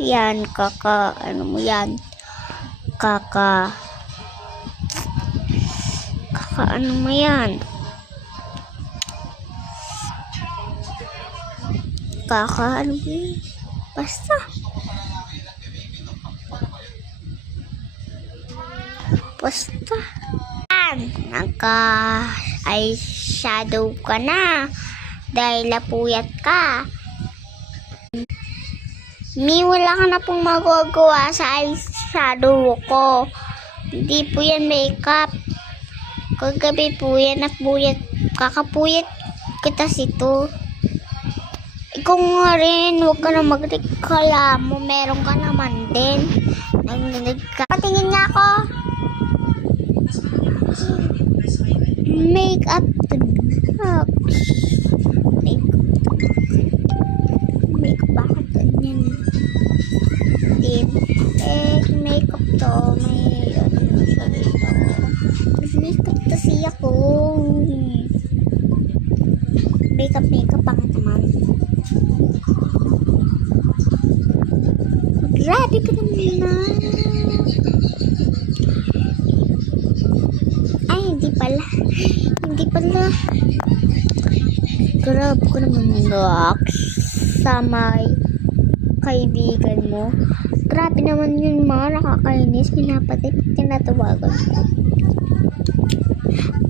Yan, ano mo yan? Ano mo yan? Ano mo yan? Basta. Yan, nagka-eyeshadow ka na. Dahil napuyat ka. Wala ka na pong magagawa sa eyeshadow ko. Hindi po yan makeup. Kagabi po yan napuyat. Kakapuyat kita sito. Ikaw nga rin, huwag ka na magreklamo. Meron ka naman din. Patingin nga ako. Makeup to makeup bakit ganyan? Makeup to. May ano siya dito. Makeup to siya ko. Makeup bakit naman? Grabe ka naman. Ay, hindi pala. Grabe ko naman sa may kaibigan mo. Grabe naman yun, mga nakakainis. Pinapatay, tinatawagan ko.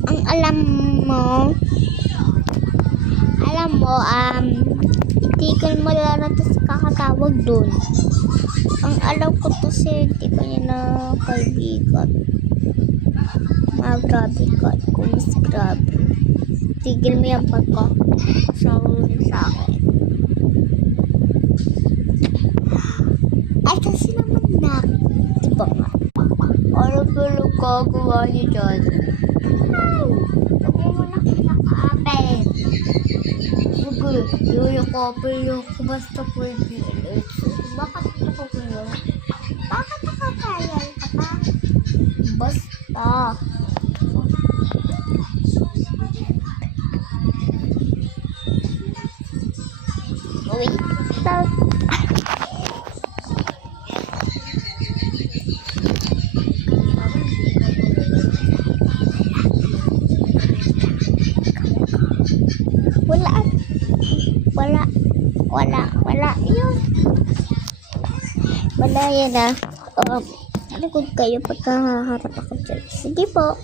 Ang alam mo, itigil mo lang na tapos kakatawag dun. Ang alam ko to si hindi ko niya na kaibigan. Grabe ka. Kumis grabe. Tigil mo yung pagkakasawa sa akin. Ay, kasi naman na. Diba nga? Ano ba lang gagawa niyo dyan? Ay! Sabi mo na kinakaapin. Huwag yuyakapin yung basta pwede. Bakit nakakaya? Bakit nakakaya ka pa? Basta. Wait. Stop. Wala. Yun. Wala yan ah. Ano kung kayo pagkaharap ako dyan? Sige po.